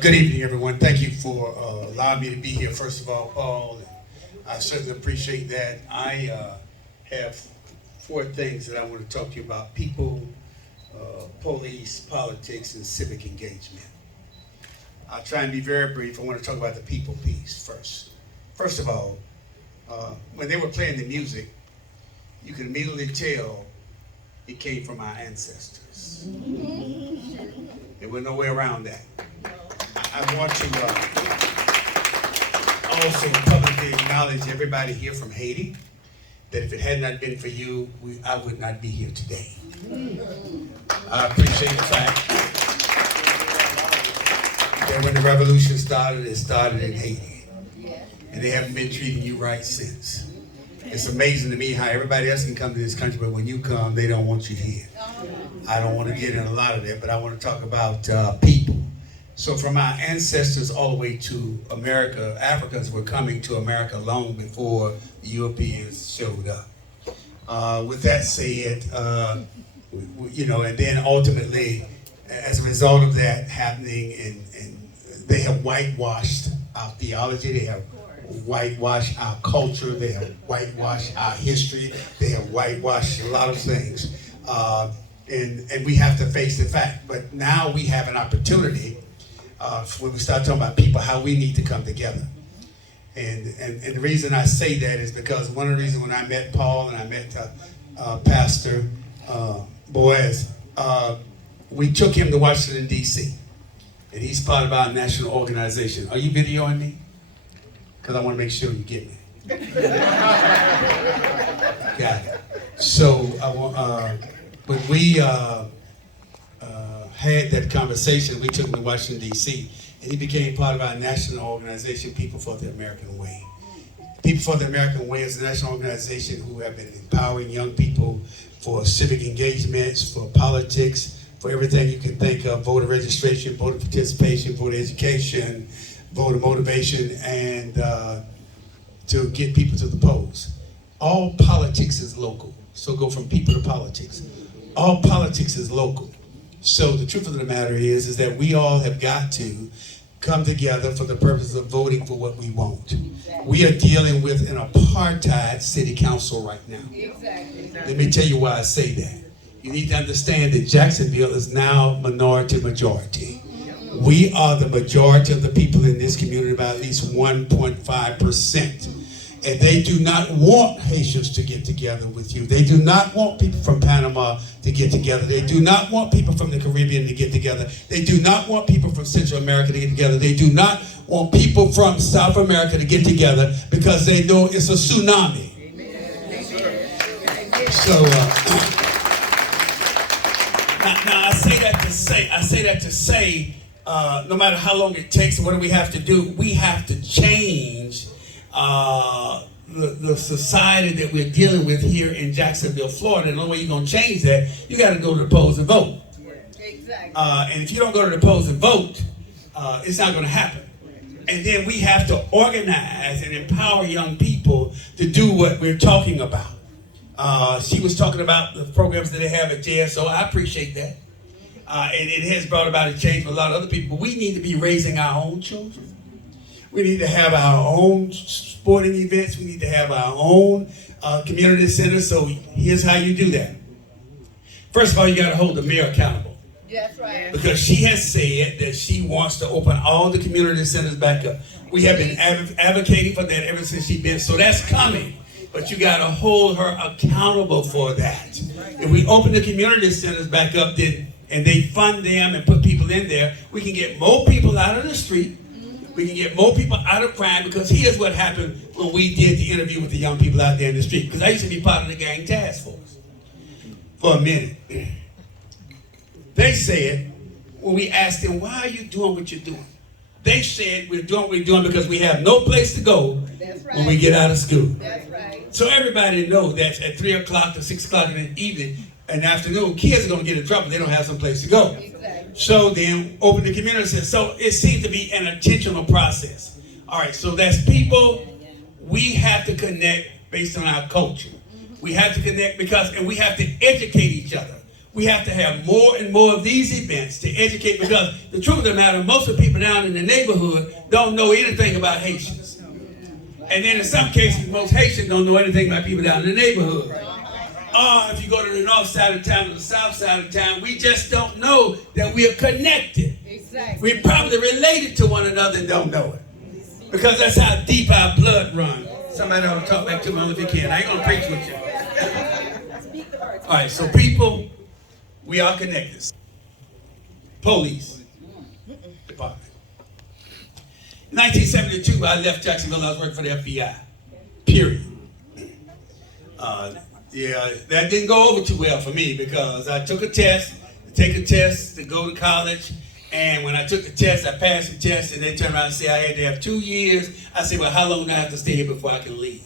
Good evening, everyone. Thank you for allowing me to be here, first of all, Paul. I certainly appreciate that. I have four things that I want to talk to you about: people, police, politics, and civic engagement. I'll try and be very brief. I want to talk about the people piece first. First of all, when they were playing the music, you could immediately tell it came from our ancestors. There was no way around that. I want to also publicly acknowledge everybody here from Haiti, that if it had not been for you, I would not be here today. I appreciate the fact that when the revolution started, it started in Haiti. And they haven't been treating you right since. It's amazing to me how everybody else can come to this country, but when you come, they don't want you here. I don't want to get in a lot of that, but I want to talk about people. So from our ancestors all the way to America, Africans were coming to America long before the Europeans showed up. With that said, and then ultimately, as a result of that happening, and they have whitewashed our theology, they have whitewashed our culture, they have whitewashed our history, they have whitewashed a lot of things. And we have to face the fact. But now we have an opportunity when we start talking about people, how we need to come together. And the reason I say that is because one of the reasons when I met Paul and I met Pastor Boaz, we took him to Washington, D.C. And he's part of our national organization. Are you videoing me? Because I want to make sure you get me. Got it. So when we had that conversation, we took him to Washington, D.C., and he became part of our national organization, People for the American Way. People for the American Way is a national organization who have been empowering young people for civic engagements, for politics, for everything you can think of: voter registration, voter participation, voter education, voter motivation, and to get people to the polls. All politics is local. So go from people to politics. All politics is local. So the truth of the matter is that we all have got to come together for the purpose of voting for what we want. We are dealing with an apartheid city council right now. Let me tell you why I say that. You need to understand that Jacksonville is now minority majority. We are the majority of the people in this community by at least 1.5%. And they do not want Haitians to get together with you. They do not want people from Panama to get together. They do not want people from the Caribbean to get together. They do not want people from Central America to get together. They do not want people from South America to get together because they know it's a tsunami. So now I say that to say, no matter how long it takes, what do we have to do? We have to change the society that we're dealing with here in Jacksonville, Florida. And the only way you're going to change that, you got to go to the polls and vote. Exactly. And if you don't go to the polls and vote, it's not going to happen. And then we have to organize and empower young people to do what we're talking about. She was talking about the programs that they have at JSO. I appreciate that. And it has brought about a change for a lot of other people. But we need to be raising our own children. We need to have our own sporting events. We need to have our own community centers. So here's how you do that. First of all, you got to hold the mayor accountable. That's right. Because she has said that she wants to open all the community centers back up. We have been advocating for that ever since she's been. So that's coming. But you got to hold her accountable for that. If we open the community centers back up, then and they fund them and put people in there, we can get more people out of the street. We can get more people out of crime, because here's what happened when we did the interview with the young people out there in the street. Because I used to be part of the gang task force for a minute. They said, when we asked them, why are you doing what you're doing? They said, we're doing what we're doing because we have no place to go when we get out of school. That's right. So everybody knows that at 3 o'clock to 6 o'clock in the evening and afternoon, kids are going to get in trouble. They don't have some place to go. Exactly. So then open the community center. So it seems to be an intentional process. All right, so that's people. We have to connect based on our culture. We have to connect and we have to educate each other. We have to have more and more of these events to educate, because the truth of the matter, most of the people down in the neighborhood don't know anything about Haitians. And then in some cases, most Haitians don't know anything about people down in the neighborhood. Or if you go to the north side of town or the south side of town, we just don't know that we are connected. Exactly. We're probably related to one another and don't know it. Because that's how deep our blood runs. Somebody ought to talk back to me if you can. I ain't going to preach with you. All right, so people, we are connected. Police department. In 1972, I left Jacksonville. I was working for the FBI. Period. That didn't go over too well for me, because I took a test, to go to college, and when I took the test, I passed the test, and they turned around and said I had to have 2 years. I said, well, how long do I have to stay here before I can leave?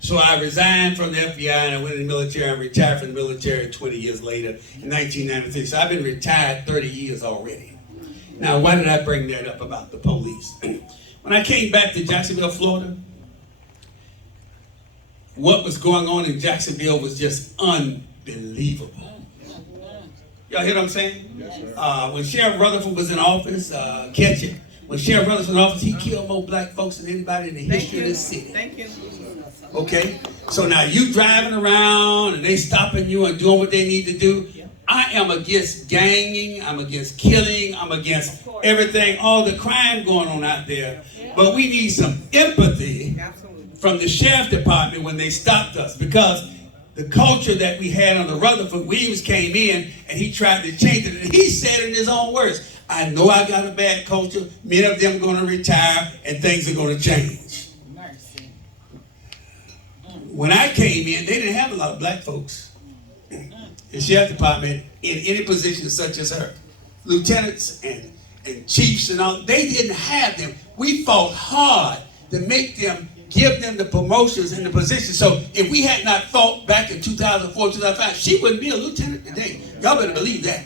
So I resigned from the FBI, and I went in the military. I retired from the military 20 years later in 1993. So I've been retired 30 years already. Now, why did I bring that up about the police? When I came back to Jacksonville, Florida, what was going on in Jacksonville was just unbelievable. Y'all hear what I'm saying? Yes, sir. When Sheriff Rutherford was in office, catch it. When Sheriff Rutherford was in office, he killed more black folks than anybody in the history of this city. Thank you. Okay? So now you driving around and they stopping you and doing what they need to do. I am against ganging, I'm against killing, I'm against everything, all the crime going on out there. But we need some empathy from the sheriff department when they stopped us, because the culture that we had under Rutherford, Williams came in and he tried to change it. And he said in his own words, I know I got a bad culture, many of them are going to retire and things are going to change. Mercy. When I came in, they didn't have a lot of black folks. The sheriff department in any position such as her. Lieutenants and chiefs and all, they didn't have them. We fought hard to make them, give them the promotions and the positions. So if we had not fought back in 2004, 2005, she wouldn't be a lieutenant today. Y'all better believe that.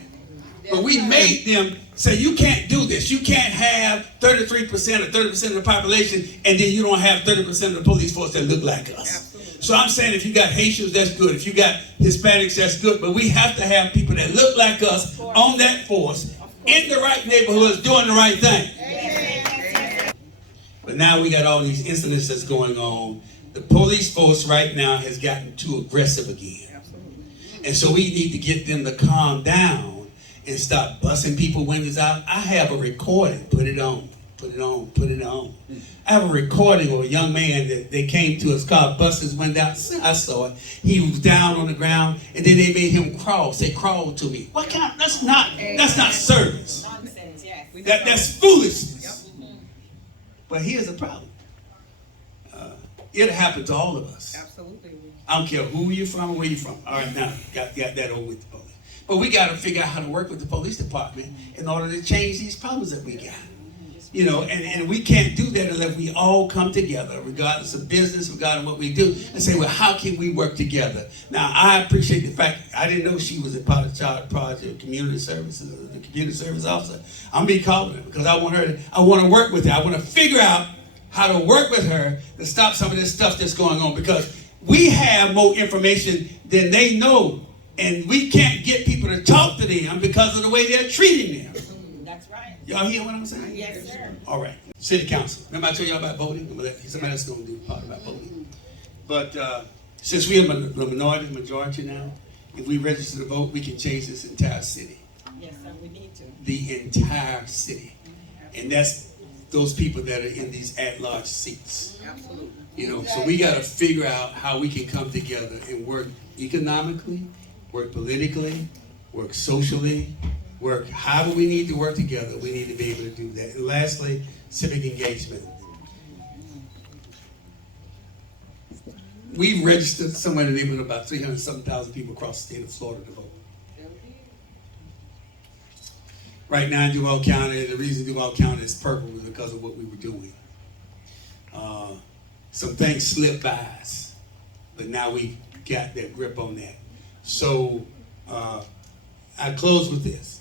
But we made them say, you can't do this. You can't have 33% or 30% of the population and then you don't have 30% of the police force that look like us. So I'm saying if you got Haitians, that's good. If you got Hispanics, that's good. But we have to have people that look like us on that force, in the right neighborhoods, doing the right thing. Amen. But now we got all these incidents that's going on. The police force right now has gotten too aggressive again. And so we need to get them to calm down and stop busting people windows out. I have a recording. Put it on. Put it on, put it on. I have a recording of a young man that they came to his car, bust his window out. I saw it. He was down on the ground, and then they made him crawl. Say, crawl to me. What kind? That's not service. Nonsense, yes. That's foolishness. Yep. But here's the problem. It'll happen to all of us. Absolutely. I don't care who you're from or where you're from. All right, now, got that over with the police. But we got to figure out how to work with the police department in order to change these problems that we got. You know, and we can't do that unless we all come together, regardless of business, regardless of what we do, and say, well, how can we work together? Now, I appreciate the fact, I didn't know she was a part of Child Project Community Services, the community service officer. I'm be calling her because I want to work with her. I want to figure out how to work with her to stop some of this stuff that's going on, because we have more information than they know, and we can't get people to talk to them because of the way they're treating them. Y'all hear what I'm saying? Yes, sir. All right. City council. Remember I told y'all about voting? Somebody else is going to do part about voting. But since we are the majority now, if we register to vote, we can change this entire city. Yes, sir. We need to. The entire city. And that's those people that are in these at-large seats. Absolutely. You know, so we got to figure out how we can come together and work economically, work politically, work socially, work however we need to work together. We need to be able to do that. And lastly, civic engagement. We've registered somewhere in the neighborhood of about 300,000 people across the state of Florida to vote. Right now in Duval County, the reason Duval County is purple is because of what we were doing. Some things slipped by us, but now we've got that grip on that. So I close with this.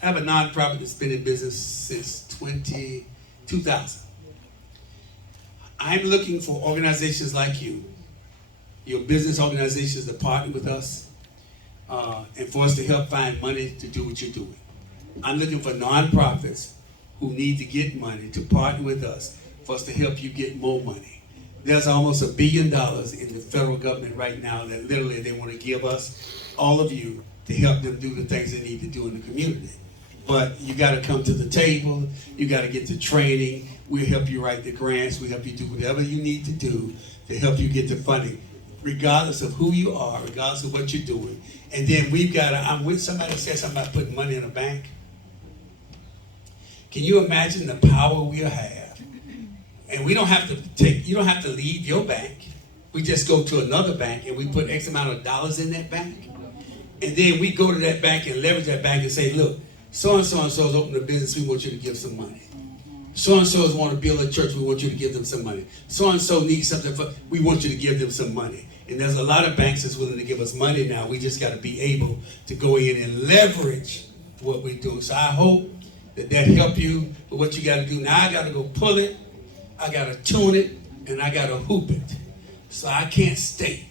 I have a nonprofit that's been in business since 2000. I'm looking for organizations like you, your business organizations, to partner with us and for us to help find money to do what you're doing. I'm looking for nonprofits who need to get money to partner with us for us to help you get more money. There's almost $1 billion in the federal government right now that literally they want to give us, all of you, to help them do the things they need to do in the community. But you got to come to the table. You got to get the training. We'll help you write the grants. We'll help you do whatever you need to do to help you get the funding, regardless of who you are, regardless of what you're doing. And then we've got to, I'm with somebody that said something about putting money in a bank. Can you imagine the power we'll have? And we don't have to you don't have to leave your bank. We just go to another bank and we put X amount of dollars in that bank. And then we go to that bank and leverage that bank and say, look, so-and-so and so's opened a business, we want you to give some money. So-and-so's want to build a church, we want you to give them some money. So-and-so needs something, we want you to give them some money. And there's a lot of banks that's willing to give us money now. We just got to be able to go in and leverage what we do. So I hope that help you with what you got to do. Now I got to go pull it, I got to tune it, and I got to hoop it. So I can't stay.